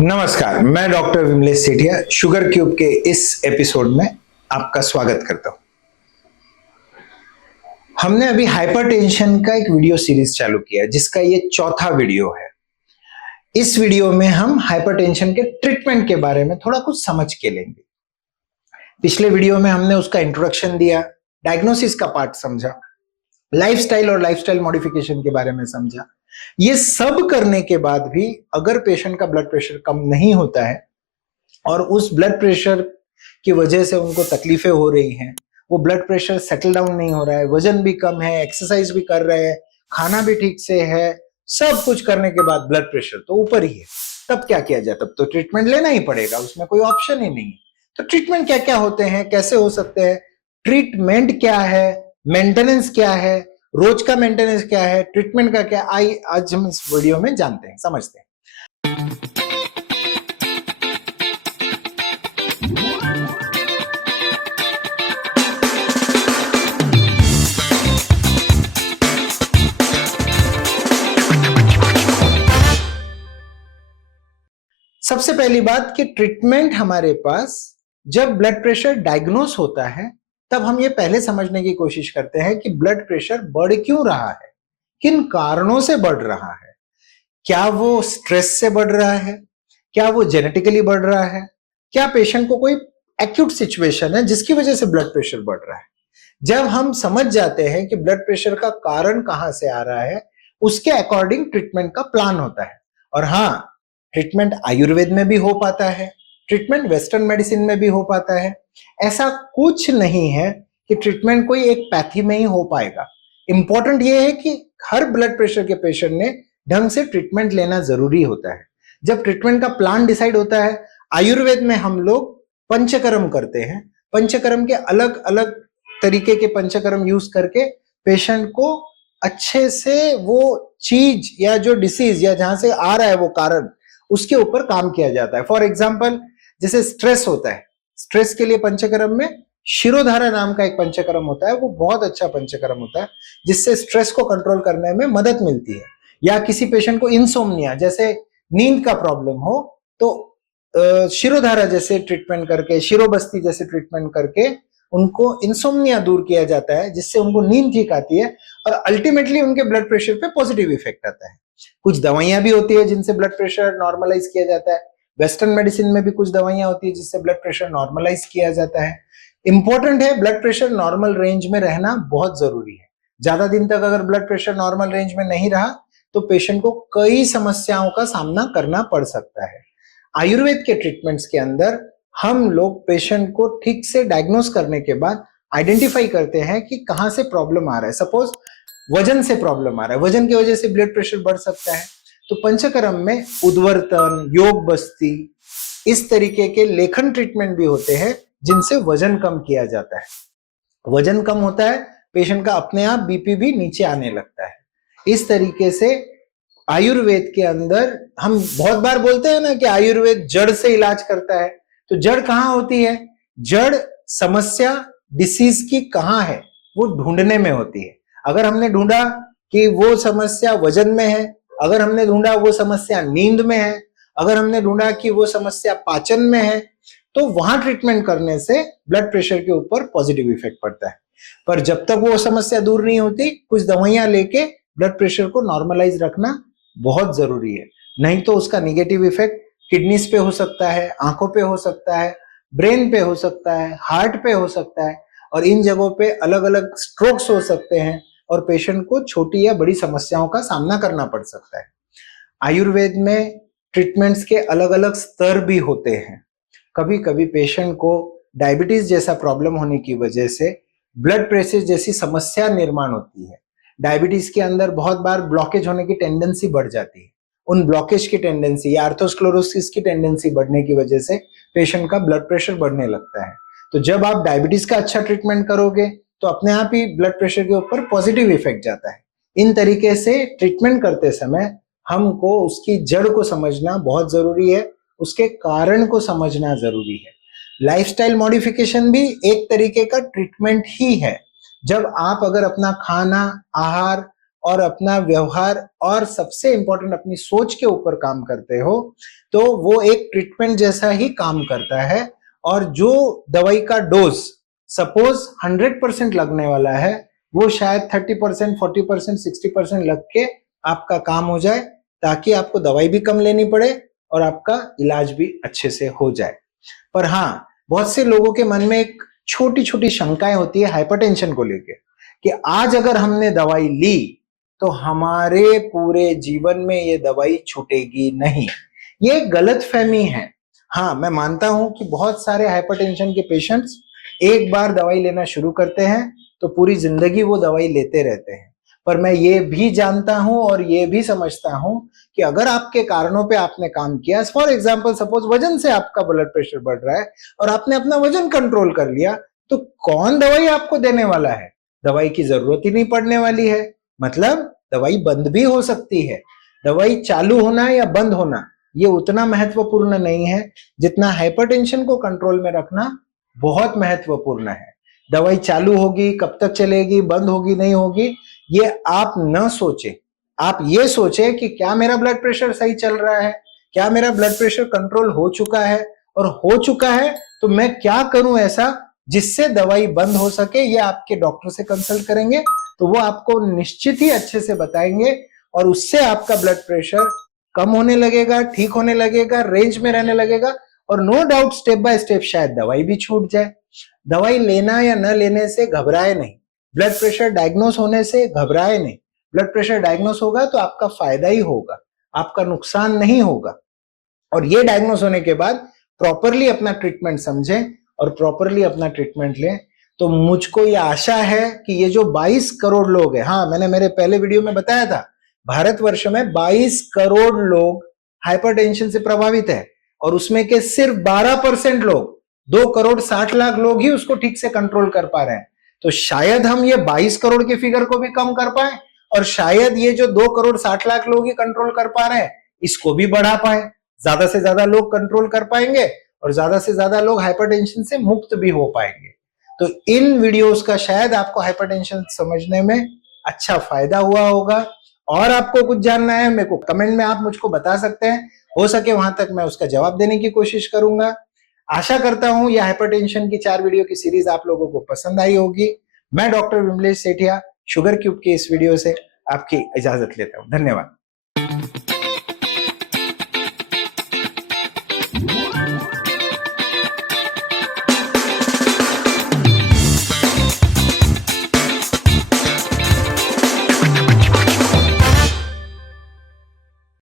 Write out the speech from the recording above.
नमस्कार, मैं doctor Vimlesh Sethia sugar cube के इस एपिसोड में आपका स्वागत करता हूं। हमने अभी हाइपरटेंशन का एक वीडियो सीरीज चालू किया है जिसका ये चौथा वीडियो है। इस वीडियो में हम हाइपरटेंशन के ट्रीटमेंट के बारे में थोड़ा कुछ समझ के लेंगे। पिछले वीडियो में हमने उसका इंट्रोडक्शन दिया, डायग्नोसिस का पार्ट समझा, लाइफस्टाइल और लाइफस्टाइल मॉडिफिकेशन के बारे में समझा। ये सब करने के बाद भी अगर पेशेंट का ब्लड प्रेशर कम नहीं होता है और उस ब्लड प्रेशर की वजह से उनको तकलीफें हो रही हैं, वो ब्लड प्रेशर सेटल डाउन नहीं हो रहा है, वजन भी कम है, एक्सरसाइज भी कर रहे हैं, खाना भी ठीक से है, सब कुछ करने के बाद ब्लड प्रेशर तो ऊपर ही है, तब क्या किया जाए? तब तो ट्रीटमेंट लेना ही पड़ेगा, उसमें कोई ऑप्शन ही नहीं। तो ट्रीटमेंट क्या क्या होते हैं, कैसे हो सकते हैं, ट्रीटमेंट क्या है, मेंटेनेंस क्या है, रोज का मेंटेनेंस क्या है, ट्रीटमेंट का क्या, आज हम इस वीडियो में जानते हैं, समझते हैं। सबसे पहली बात कि ट्रीटमेंट हमारे पास जब ब्लड प्रेशर डायग्नोस होता है तब हम ये पहले समझने की कोशिश करते हैं कि ब्लड प्रेशर बढ़ क्यों रहा है, किन कारणों से बढ़ रहा है। क्या वो स्ट्रेस से बढ़ रहा है, क्या वो जेनेटिकली बढ़ रहा है, क्या पेशेंट को कोई एक्यूट सिचुएशन है जिसकी वजह से ब्लड प्रेशर बढ़ रहा है। जब हम समझ जाते हैं कि ब्लड प्रेशर का कारण कहां से आ रहा है, उसके अकॉर्डिंग ट्रीटमेंट का प्लान होता है। और हाँ, ट्रीटमेंट आयुर्वेद में भी हो पाता है, ट्रीटमेंट वेस्टर्न मेडिसिन में भी हो पाता है। ऐसा कुछ नहीं है कि ट्रीटमेंट कोई एक पैथी में ही हो पाएगा। इंपॉर्टेंट ये है कि हर ब्लड प्रेशर के पेशेंट ने ढंग से ट्रीटमेंट लेना जरूरी होता है। जब ट्रीटमेंट का प्लान डिसाइड होता है, आयुर्वेद में हम लोग पंचकर्म करते हैं। पंचकर्म के अलग अलग तरीके के पंचकर्म यूज करके पेशेंट को अच्छे से वो चीज या जो डिसीज या जहां से आ रहा है वो कारण, उसके ऊपर काम किया जाता है। फॉर एग्जाम्पल, जैसे स्ट्रेस होता है, स्ट्रेस के लिए पंचकर्म में शिरोधारा नाम का एक पंचकर्म होता है, वो बहुत अच्छा पंचकर्म होता है जिससे स्ट्रेस को कंट्रोल करने में मदद मिलती है। या किसी पेशेंट को इंसोम्निया जैसे नींद का प्रॉब्लम हो तो शिरोधारा जैसे ट्रीटमेंट करके, शिरोबस्ती जैसे ट्रीटमेंट करके उनको इंसोम्निया दूर किया जाता है, जिससे उनको नींद ठीक आती है और अल्टीमेटली उनके ब्लड प्रेशर पे पॉजिटिव इफेक्ट आता है। कुछ दवाइयां भी होती है जिनसे ब्लड प्रेशर नॉर्मलाइज किया जाता है। वेस्टर्न मेडिसिन में भी कुछ दवाइयां होती है जिससे ब्लड प्रेशर नॉर्मलाइज किया जाता है। इंपॉर्टेंट है, ब्लड प्रेशर नॉर्मल रेंज में रहना बहुत जरूरी है। ज्यादा दिन तक अगर ब्लड प्रेशर नॉर्मल रेंज में नहीं रहा तो पेशेंट को कई समस्याओं का सामना करना पड़ सकता है। आयुर्वेद के ट्रीटमेंट्स के अंदर हम लोग पेशेंट को ठीक से डायग्नोस करने के बाद आइडेंटिफाई करते हैं कि कहां से प्रॉब्लम आ रहा है। सपोज वजन से प्रॉब्लम आ रहा है, वजन की वजह से ब्लड प्रेशर बढ़ सकता है, तो पंचकर्म में उद्वर्तन, योग बस्ती, इस तरीके के लेखन ट्रीटमेंट भी होते हैं जिनसे वजन कम किया जाता है। वजन कम होता है, पेशेंट का अपने आप बीपी भी नीचे आने लगता है। इस तरीके से आयुर्वेद के अंदर हम बहुत बार बोलते हैं ना कि आयुर्वेद जड़ से इलाज करता है, तो जड़ कहाँ होती है? जड़ समस्या, डिसीज की कहाँ है, वो ढूंढने में होती है। अगर हमने ढूंढा कि वो समस्या वजन में है, अगर हमने ढूंढा वो समस्या नींद में है, अगर हमने ढूंढा कि वो समस्या पाचन में है, तो वहां ट्रीटमेंट करने से ब्लड प्रेशर के ऊपर पॉजिटिव इफेक्ट पड़ता है। पर जब तक वो समस्या दूर नहीं होती, कुछ दवाइयां लेके ब्लड प्रेशर को नॉर्मलाइज रखना बहुत जरूरी है। नहीं तो उसका निगेटिव इफेक्ट किडनीज पे हो सकता है, आंखों पे हो सकता है, ब्रेन पे हो सकता है, हार्ट पे हो सकता है, और इन जगहों पे अलग अलग स्ट्रोक्स हो सकते हैं और पेशेंट को छोटी या बड़ी समस्याओं का सामना करना पड़ सकता है। आयुर्वेद में ट्रीटमेंट्स के अलग अलग स्तर भी होते हैं। कभी कभी पेशेंट को डायबिटीज जैसा प्रॉब्लम होने की वजह से ब्लड प्रेशर जैसी समस्या निर्माण होती है। डायबिटीज के अंदर बहुत बार ब्लॉकेज होने की टेंडेंसी बढ़ जाती है। उन ब्लॉकेज की टेंडेंसी या आर्थोस्क्लेरोसिस की टेंडेंसी बढ़ने की वजह से पेशेंट का ब्लड प्रेशर बढ़ने लगता है। तो जब आप डायबिटीज का अच्छा ट्रीटमेंट करोगे तो अपने आप ही ब्लड प्रेशर के ऊपर पॉजिटिव इफेक्ट जाता है। इन तरीके से ट्रीटमेंट करते समय हमको उसकी जड़ को समझना बहुत जरूरी है, उसके कारण को समझना जरूरी है। लाइफस्टाइल मॉडिफिकेशन भी एक तरीके का ट्रीटमेंट ही है। जब आप अगर अपना खाना, आहार और अपना व्यवहार और सबसे इंपॉर्टेंट अपनी सोच के ऊपर काम करते हो तो वो एक ट्रीटमेंट जैसा ही काम करता है। और जो दवाई का डोज सपोज 100% लगने वाला है वो शायद 30%, 40%, 60% लग के आपका काम हो जाए, ताकि आपको दवाई भी कम लेनी पड़े और आपका इलाज भी अच्छे से हो जाए। पर हाँ, बहुत से लोगों के मन में एक छोटी छोटी शंकाएं होती है हाइपरटेंशन को लेके, कि आज अगर हमने दवाई ली तो हमारे पूरे जीवन में ये दवाई छूटेगी नहीं। ये गलत फहमी है। हाँ, मैं मानता हूं कि बहुत सारे हाइपरटेंशन के पेशेंट्स एक बार दवाई लेना शुरू करते हैं तो पूरी जिंदगी वो दवाई लेते रहते हैं। पर मैं ये भी जानता हूं और ये भी समझता हूं कि अगर आपके कारणों पे आपने काम किया, फॉर एग्जाम्पल सपोज वजन से आपका ब्लड प्रेशर बढ़ रहा है और आपने अपना वजन कंट्रोल कर लिया, तो कौन दवाई आपको देने वाला है? दवाई की जरूरत ही नहीं पड़ने वाली है। मतलब दवाई बंद भी हो सकती है। दवाई चालू होना या बंद होना ये उतना महत्वपूर्ण नहीं है जितना हाइपरटेंशन को कंट्रोल में रखना बहुत महत्वपूर्ण है। दवाई चालू होगी, कब तक चलेगी, बंद होगी, नहीं होगी, ये आप न सोचे। आप ये सोचे कि क्या मेरा ब्लड प्रेशर सही चल रहा है, क्या मेरा ब्लड प्रेशर कंट्रोल हो चुका है, और हो चुका है तो मैं क्या करूं ऐसा जिससे दवाई बंद हो सके। ये आपके डॉक्टर से कंसल्ट करेंगे तो वो आपको निश्चित ही अच्छे से बताएंगे और उससे आपका ब्लड प्रेशर कम होने लगेगा, ठीक होने लगेगा, रेंज में रहने लगेगा और no doubt step by step शायद दवाई भी छूट जाए। दवाई लेना या न लेने से घबराए नहीं। ब्लड प्रेशर डायग्नोस होने से घबराए नहीं। ब्लड प्रेशर डायग्नोस होगा तो आपका फायदा ही होगा, आपका नुकसान नहीं होगा। और ये डायग्नोस होने के बाद प्रॉपरली अपना ट्रीटमेंट समझें और प्रॉपरली अपना ट्रीटमेंट लें। तो मुझको ये आशा है कि ये जो 22 करोड़ लोग हैं, हाँ मैंने मेरे पहले वीडियो में बताया था, भारतवर्ष में 22 करोड़ लोग हाइपरटेंशन से प्रभावित है और उसमें के सिर्फ 12% लोग, 2 करोड़ 60 लाख लोग ही उसको ठीक से कंट्रोल कर पा रहे हैं। तो शायद हम ये 22 करोड़ के फिगर को भी कम कर पाए और शायद ये जो 2 करोड़ 60 लाख लोग ही कंट्रोल कर पा रहे हैं इसको भी बढ़ा पाए। ज्यादा से ज्यादा लोग कंट्रोल कर पाएंगे और ज्यादा से ज्यादा लोग हाइपरटेंशन से मुक्त भी हो पाएंगे। तो इन वीडियोस का शायद आपको हाइपरटेंशन समझने में अच्छा फायदा हुआ होगा। और आपको कुछ जानना है मेरे को कमेंट में आप मुझको बता सकते हैं, हो सके वहां तक मैं उसका जवाब देने की कोशिश करूंगा। आशा करता हूं यह हाइपरटेंशन की 4 वीडियो की सीरीज आप लोगों को पसंद आई होगी। मैं doctor Vimlesh Sethia sugar cube के इस वीडियो से आपकी इजाजत लेता हूं। धन्यवाद।